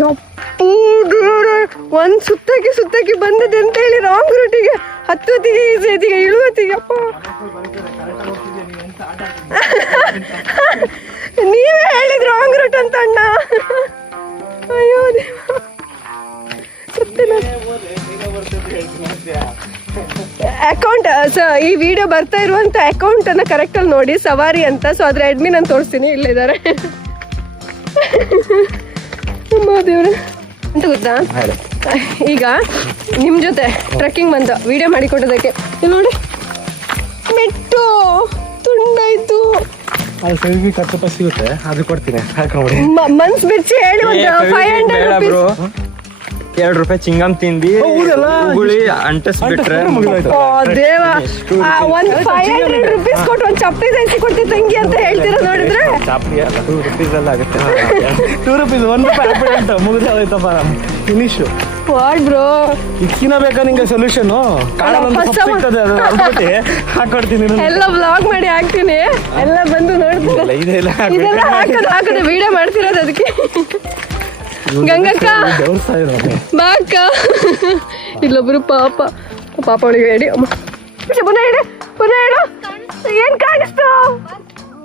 ಯಪ್ಪೂ ದೇವ್ರೆ, ಒಂದ್ ಸುತ್ತಕ್ಕೆ ಬಂದದ್ದು ಅಂತ ಹೇಳಿ ರಾಂಗ್ ರೂಟಿಗೆ, ಹತ್ತುತ್ತಿಗೆ ಈಸಿಗೆ ಇಳುವತ್ತಿಗೆ. ಅಪ್ಪ ನೀವೇ ಹೇಳಿದ್ರು ರಾಂಗ್ ರೂಟ್ ಅಂತ ಅಣ್ಣ. ಅಯ್ಯೋ ಅಕೌಂಟ್ ಈ ವಿಡಿಯೋ ಬರ್ತಾ ಇರುವಂತ ಅಕೌಂಟ್ ಅನ್ನ ಕರೆಕ್ಟ್ ಅಲ್ಲಿ ನೋಡಿ, ಸವಾರಿ ಅಂತ. ಸೊ ಅದ್ರ ಅಡ್ಮಿನ್ ಅಂತ ತೋರಿಸ್ತೀನಿ, ಇಲ್ಲಿದ್ದಾರೆ. ದೇವ್ರ ಅಂತ ಗೊತ್ತಾ, ಈಗ ನಿಮ್ ಜೊತೆ ಟ್ರೆಕ್ಕಿಂಗ್ ಬಂದ ವಿಡಿಯೋ ಮಾಡಿಕೊಟ್ಟದಕ್ಕೆ ನೋಡಿ ಮೆಟ್ಟು ತುಂಡಾಯ್ತು. ಅದು ಸಿಗುತ್ತೆ, ಅದು ಕೊಡ್ತೀನಿ. ಮನ್ಸ್ ಬಿಚ್ಚಿ ಹೇಳಿ ಒಂದು 500 ರೂಪೀಸ್. 2 ರೂಪಾಯಿ ಚಿಂಗಮ್ ತಿಂದಿ ಉಗುಳಿ ಅಂಟಿಸ್ಬಿಟ್ರೆ ದೇವ, ಒಂದ್ 500 ರೂಪೀಸ್ ಕೊಟ್ಟು ಒಂದ್ ಚಪ್ಪಲಿ ತರಿಸಿ ಕೊಡ್ತೀವಿ ತಂಗಿ ಅಂತ ಹೇಳ್ತೀರಾ ನೋಡಿದ್ರೆ. 2 ರೂಪೀಸ್ ಎಲ್ಲ ಆಗುತ್ತೆ. 2 ರೂಪೀಸ್ 1 ರೂಪಾಯಿ ಅಂತ ಮುಗಿದೋಯ್ತಪ್ಪ ಫಿನಿಶ್. ವಾಟ್ ಬ್ರೋ, ಇಕ್ಕಿನ ಬೇಕಾ ನಿಂಗೆ ಸೊಲ್ಯೂಷನ್? ಹಾಕೊಡ್ತೀನಿ. ಎಲ್ಲ ಬ್ಲಾಗ್ ಮಾಡಿ ಹಾಕ್ತೀನಿ, ಎಲ್ಲ ಬಂದು ನೋಡ್ತಾರೆ. ಇದೆಲ್ಲ ಹಾಕೋದು ವಿಡಿಯೋ ಮಾಡ್ತಿರೋದು ಅದಕ್ಕೆ. ಗಂಗಕ್ಕ ಬಾ ಅಕ್ಕ. ಇಲ್ಲೊಬ್ರು ಪಾಪ ಅವಳಿಗೆ ಹೇಳಿ ಪುನಃ ಹೇಳು. ಏನ್ ಕಾಣಿಸ್ತು?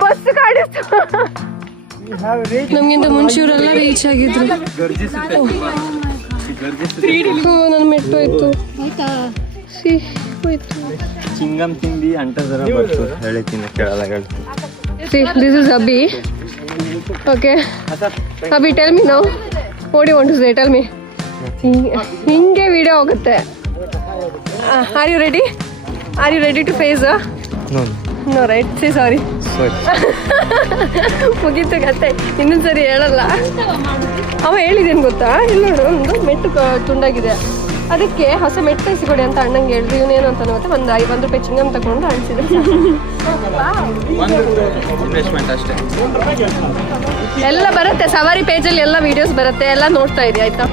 ಬಸ್ ಕಾಣಿಸ್ತು. ನಮ್ಗಿಂತ ಮುಂಚೆ ಇವರೆಲ್ಲ ರೀಚ್ ಆಗಿದ್ರು. ನನ್ನ ಮೆಟ್ಟು ಹೋಯ್ತು. ಚಿಂಗಮ್ ತಿಂದಿ ಅಂಟದರ ಹೇಳ್ತೀನಿ ಕೇಳಲ್ಲ. See, this is Abhi. Okay. Abhi, tell me now. What do you want to say? Tell me. ಹಿಂಗೆ ವಿಡಿಯೋ ಹೋಗುತ್ತೆ. Are you ready? Are you ready to face? No, right? Say sorry. ಮುಗೀತು ಕತೆ, ಇನ್ನೊಂದು ಸರಿ ಹೇಳಲ್ಲ. ಅವ ಹೇಳಿದೇನು ಗೊತ್ತಾ, ಇಲ್ಲಿ ನೋಡು ಒಂದು ಮೆಟ್ಟು ತುಂಡಾಗಿದೆ, ಅದಕ್ಕೆ ಹೊಸ ಮೆಟ್ಟು ತರಿಸಿಕೊಡಿ ಅಂತ ಅಣ್ಣಂಗೆ ಹೇಳಿದ್ರು. ಇವನೇನು ಅಂತ ಮತ್ತೆ ಒಂದು 1 ರೂಪಾಯಿ ಚಿಂಗಮ್ ತಗೊಂಡು ಅಣಿಸಿದ್ರು. ಎಲ್ಲ ಬರುತ್ತೆ ಸವಾರಿ ಪೇಜಲ್ಲಿ, ಎಲ್ಲ ವಿಡಿಯೋಸ್ ಬರುತ್ತೆ, ಎಲ್ಲ ನೋಡ್ತಾ ಇರಿ ಆಯ್ತಾ.